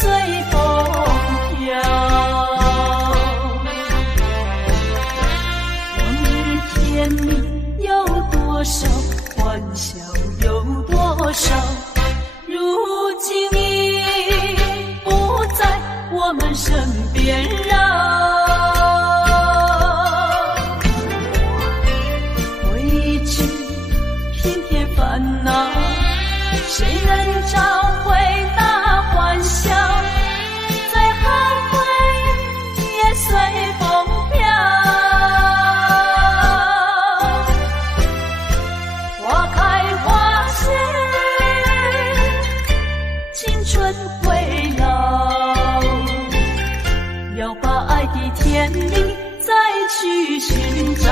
随风飘。往日甜蜜有多少，欢笑有多少，如今你不在我们身边绕。回去片片烦恼，谁能找回那欢笑？最后回忆也随风飘。花开花谢，青春会老，要把爱的甜蜜再去寻找。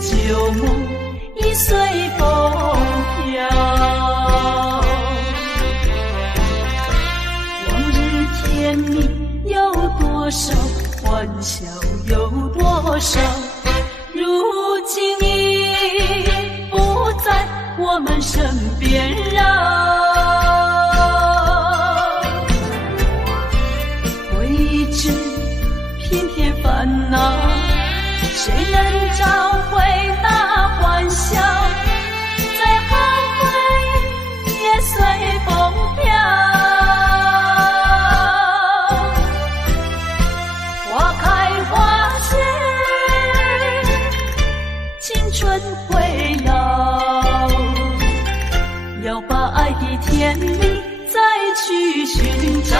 旧梦已随风飘，往日甜蜜有多少，欢笑有多少，如今你不在我们身边绕。回知片片烦恼，谁能找回那欢笑？最后回忆也随风飘。花开花谢，青春会老，要把爱的甜蜜再去寻找。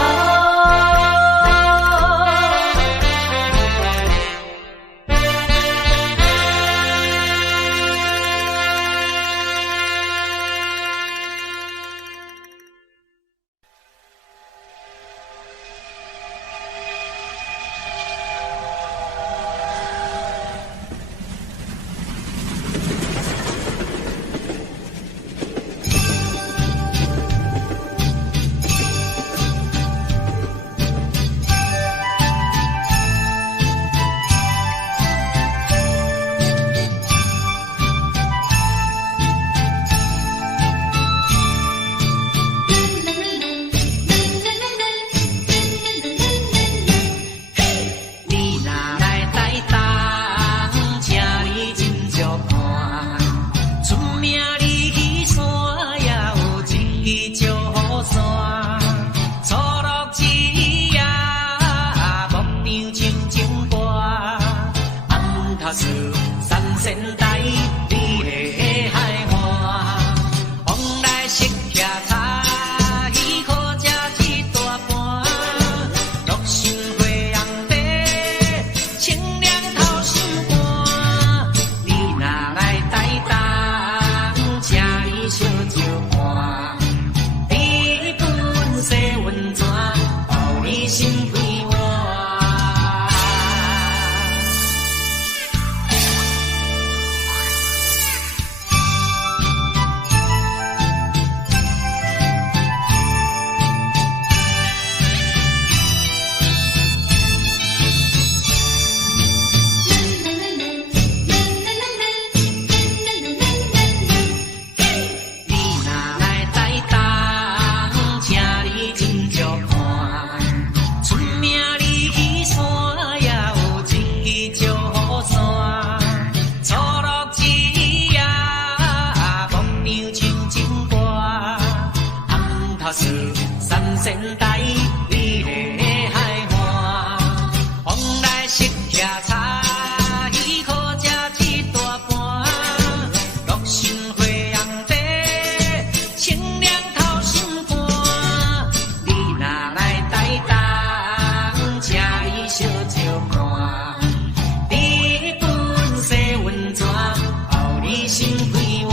心归我。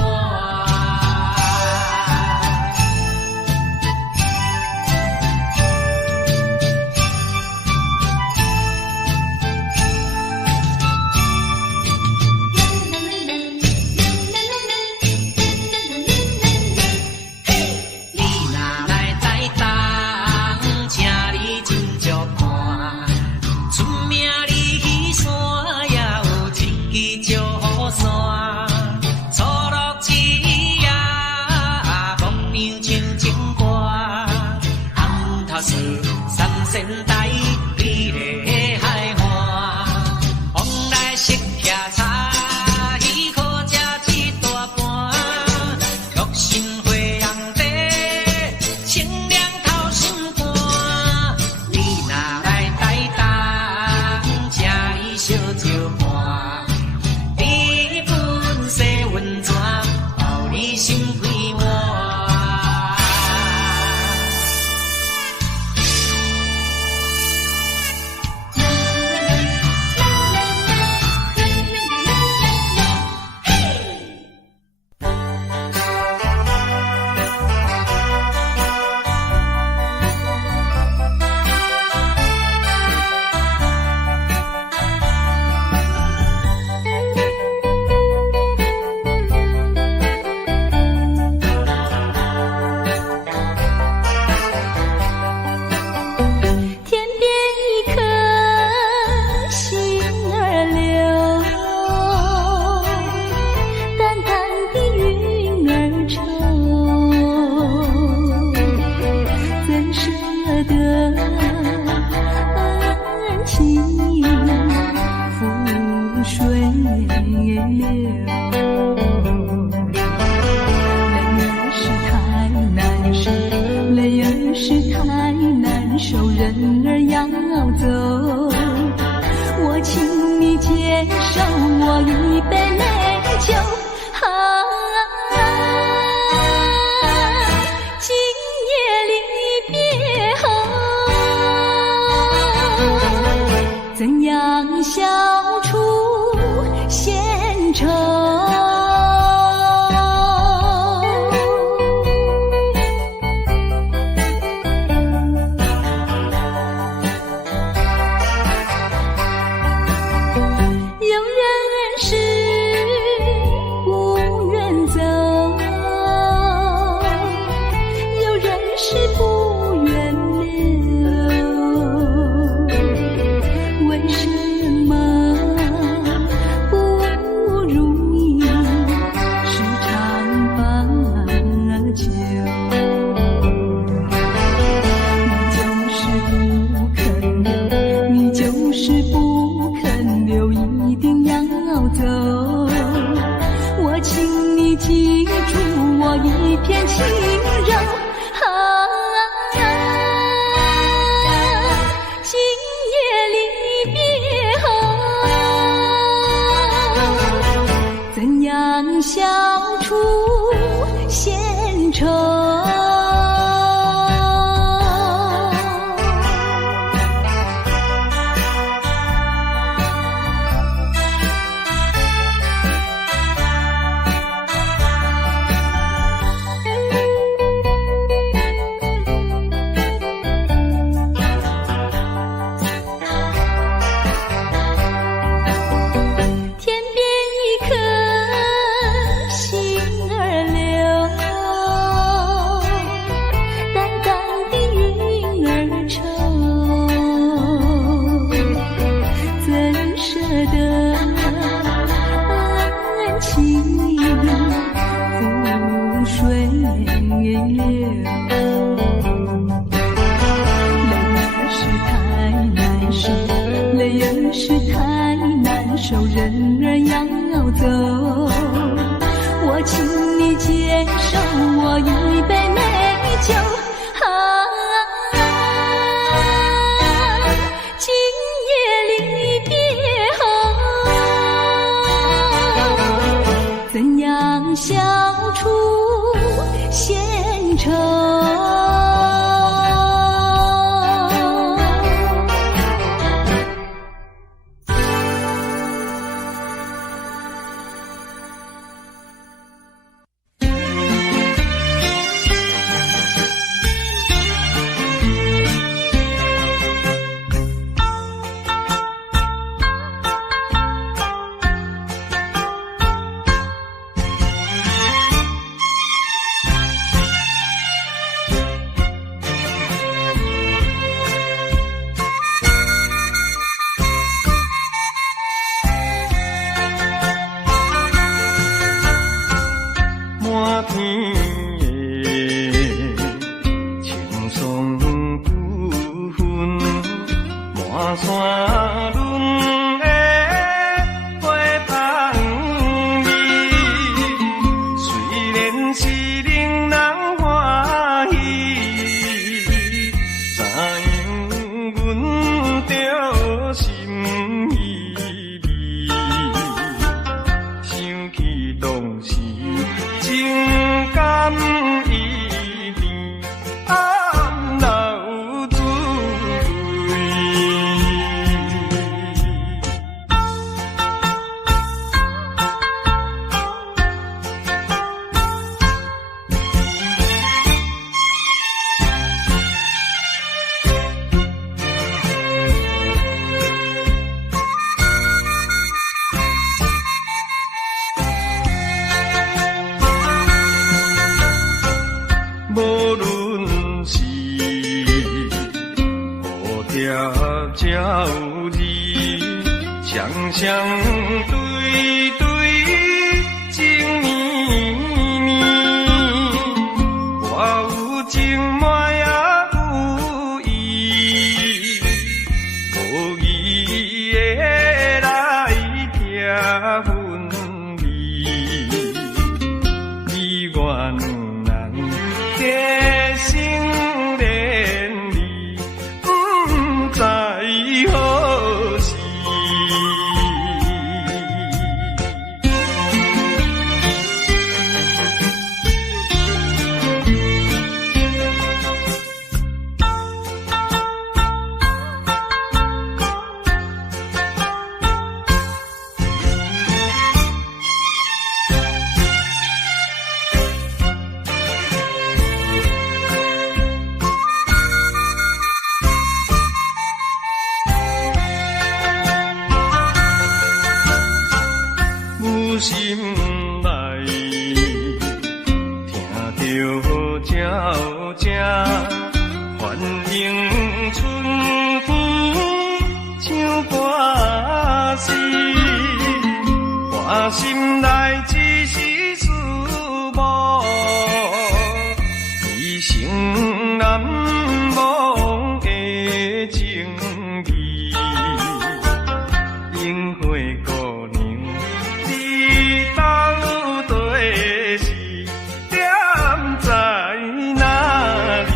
仙台美丽的海岸，往来色骑茶，鱼可食一大盘，玉心花红茶，清凉透心肝。你若来台东，请伊烧酒盘，你份洗温泉，包你心开换。无论是蝴蝶才有你，双双对对情绵绵，我有情满也有意，无意的来听分离，你我两人结成连理，不知何时。心内听着鸟声，欢迎春天唱歌诗，我心内只是思慕，一生难忘的情义，樱花姑娘。到底是点在哪里？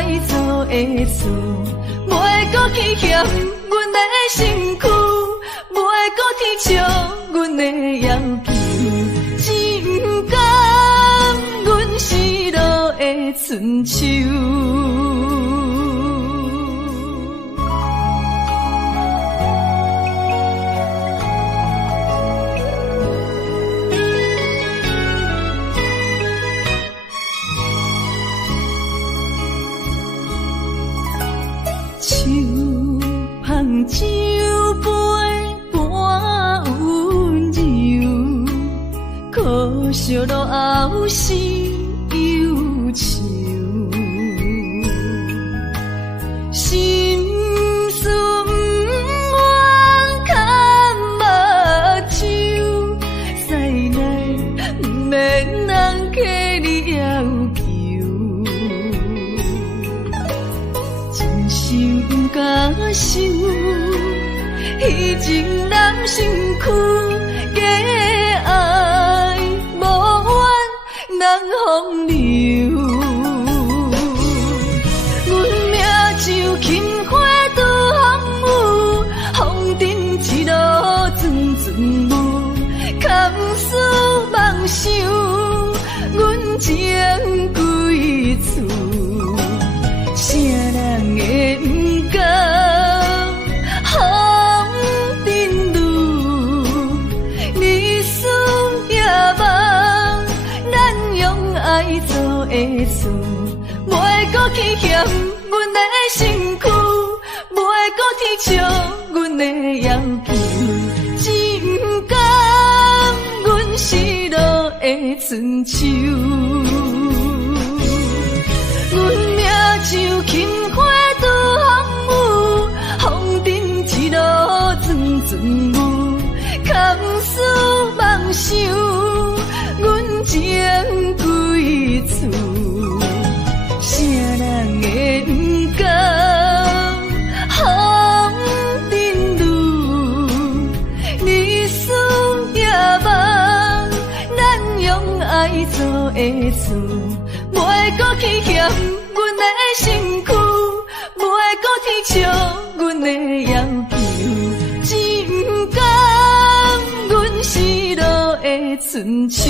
爱做的事，袂搁去嫌阮的身躯，袂搁去笑阮的要求，真甘阮失落的春秋。手捧酒杯半温柔，可惜落后是忧愁。心事不愿看目睭，使来不免人客你要求。心甲想，迄情难身躯，假爱无怨人风流。阮命就轻花拄风雨，风尘一路转转舞，空思梦想，阮情归厝。啥人会不甘风尘路？日思夜梦，咱用爱做的事，袂搁去嫌阮的身躯，袂搁去笑阮的要求，真甘阮失落的春秋。阮命就轻花拄风雨，风尘一路转转舞，空思梦想，阮情归厝。啥人会不甘风尘路？日思夜梦，咱用爱做的事，袂搁去嫌阮的身躯，袂搁去笑阮的要求，真甘阮失落的春秋。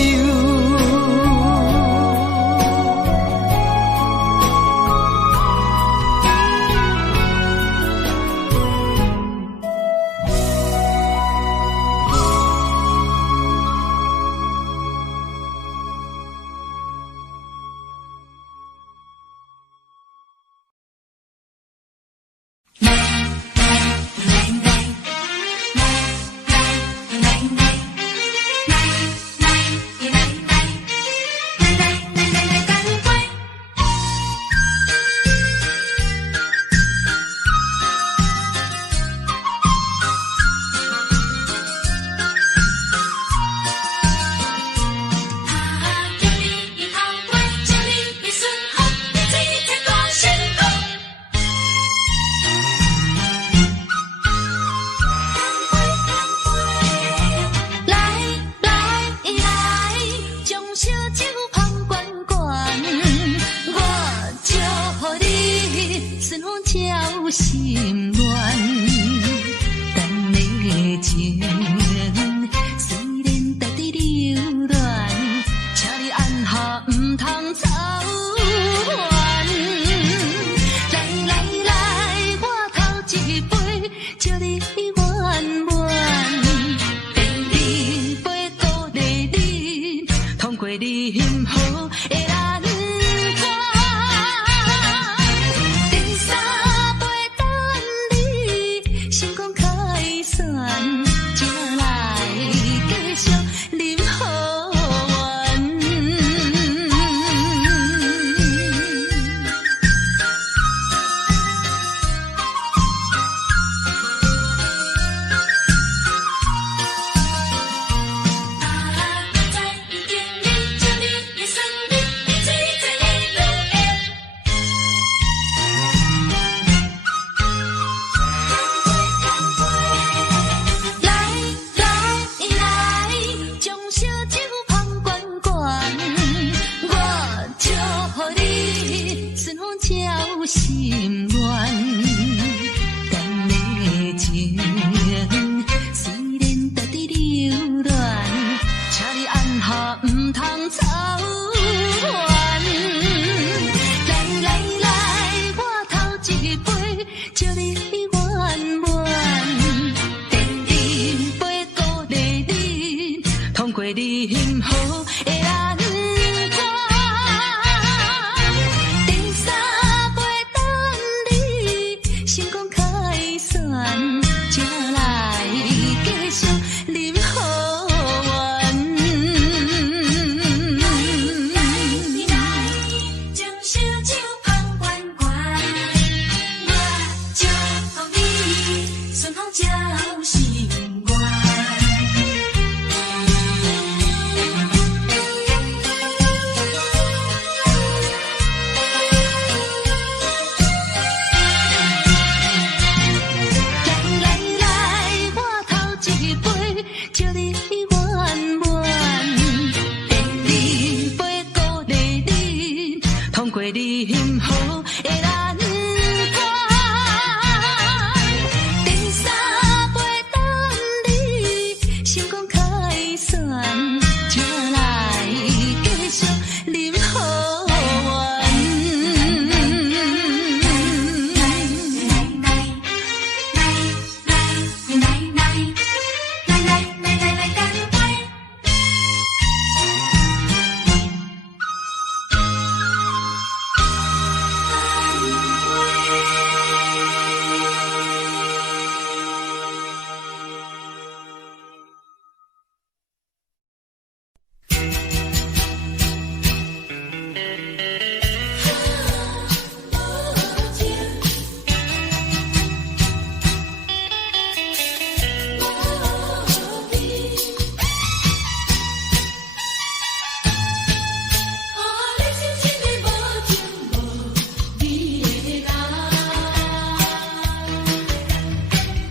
心乱，等的情虽然在地流乱，请你按下不通走远。来来来，我头一杯，祝你圆满。第二杯鼓励你，通过你幸福的难关。第三杯等你，成功开选，请来继续饮好运。春风照心愿，咱的情虽然在伫流乱，请你按下不通操烦。来来来，我头一杯，祝你圆满。甜甜杯鼓励你，通过你幸福的难关。第三杯等你成功开选，才来继续饮好运。将烧酒捧圆圆，我祝福你顺风照心愿。来来来，我头一杯，祝你圆满。第二杯鼓励你，通过你幸福的难关。第三杯等你成功开选，才来继续饮好运。来干杯！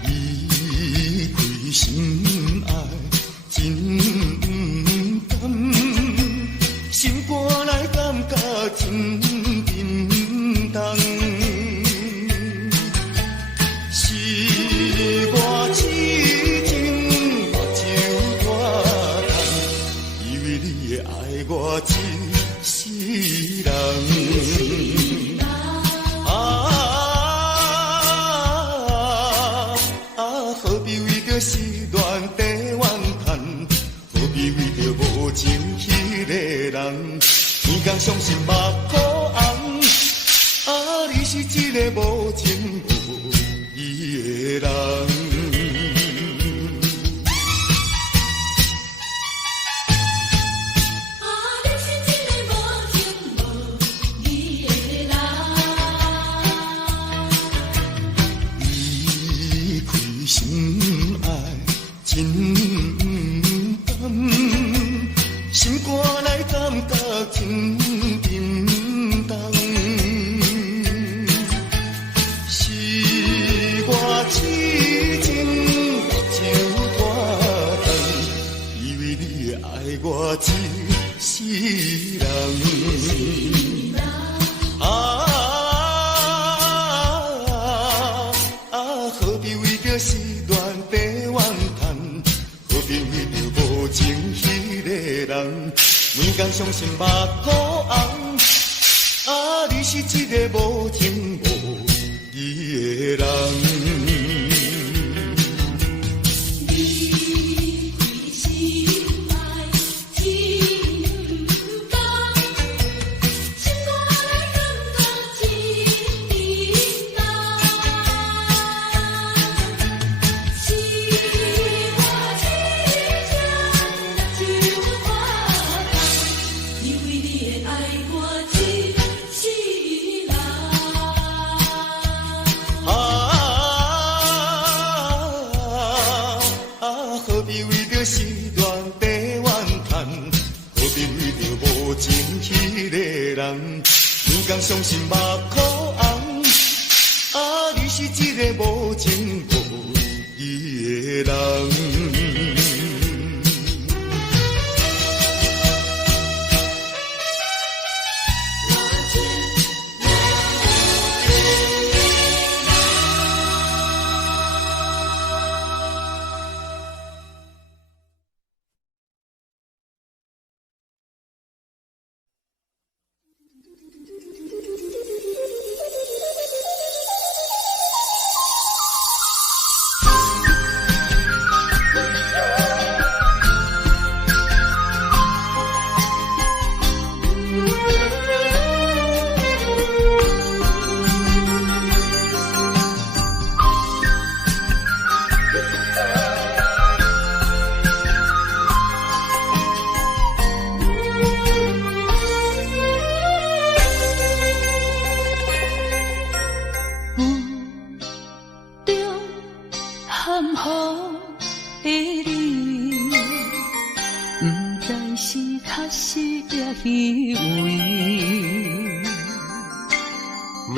离开心爱真甘，心肝内感觉真沉重。是我痴情目睭大干，以为你会爱我一世人。何必为着失恋地怨叹？何必为着无情迄个人？天公伤心目苦红，你是一个无情无义的人。离开心爱真甘，心肝内感觉真沉重。是我痴情目睭大干，以为你会爱我一世人。何必为着失恋地怨叹？何必为着无情迄个人？每天伤心目苦红，你是一个无情无义的人。何必为着失恋地怨叹？何必为着无情迄个人？每天伤心目苦红，你是一个无情无义的人。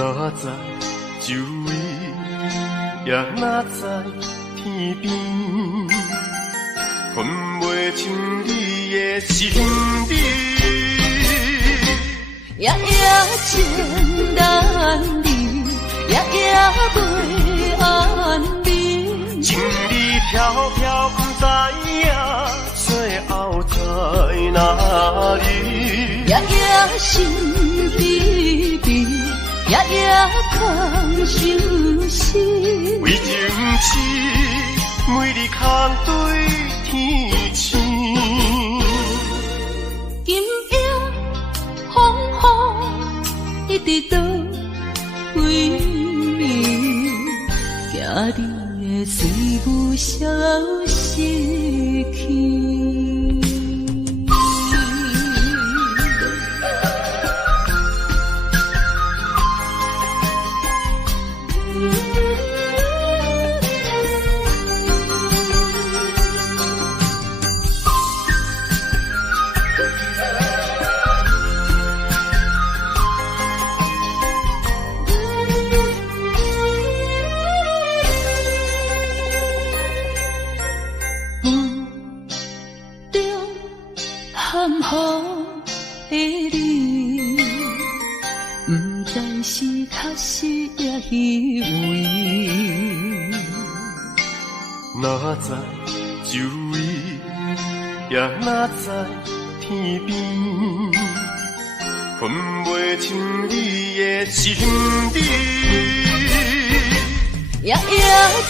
哪知周围，也哪知天边，分袂清你的心理。夜夜情难离，夜夜袂安眠。情意飘飘，不知影最后在哪里。夜夜心悲悲，夜夜空相思。为情痴，每日空对天星。今夜风雨一直到为暝，惊你的随不消息去。含糊的你，不知是确实也虚伪。哪知周围，也哪知天边，分袂清你的心理。夜夜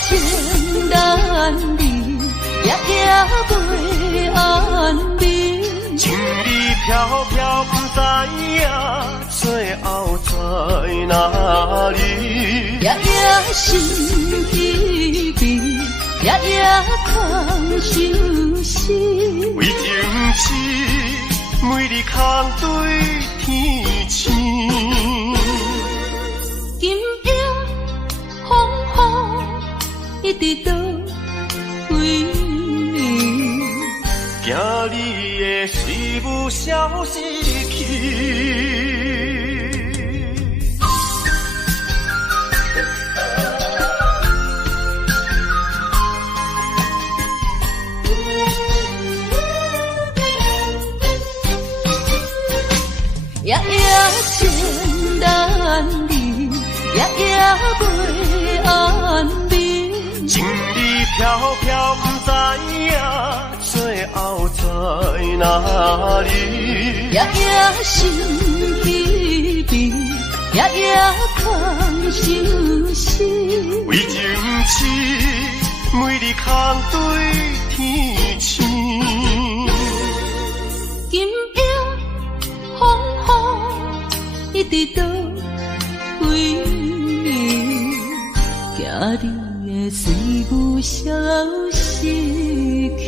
情难离，夜夜袂安眠。情意飘飘，不知影最后在哪里。夜夜心悲悲，夜夜空相思。为情痴，每日空对天星。今夜风雨一直到为暝，惊你的随不消息去。夜夜情难离，夜夜袂安眠。情意飘飘，不知影最后在哪里。夜夜心悲悲，夜夜空相思。为情痴，每日空对天星。今夜风雨一直到为暝，惊你的随不消息去。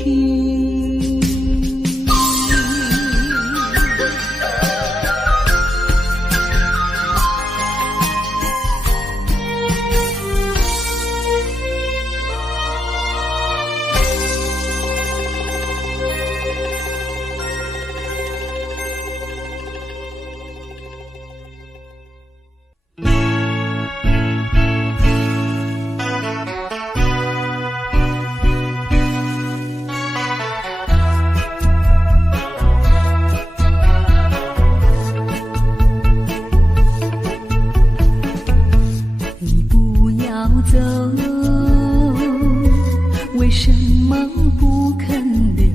为什么不肯留？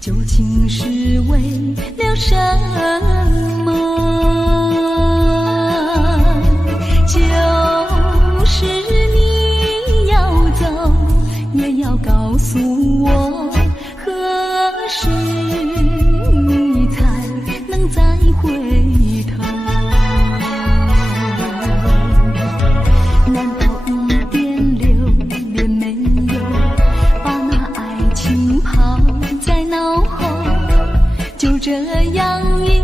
究竟是为了什么？就是你要走，也要告诉我，何时你才能再回头？难道一点留恋没有，把那爱情抛在脑后，就这样一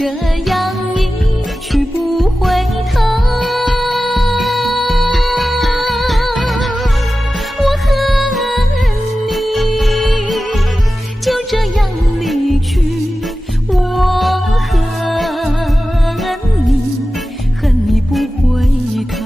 这样一去不回头。我恨你就这样离去，我恨你不回头。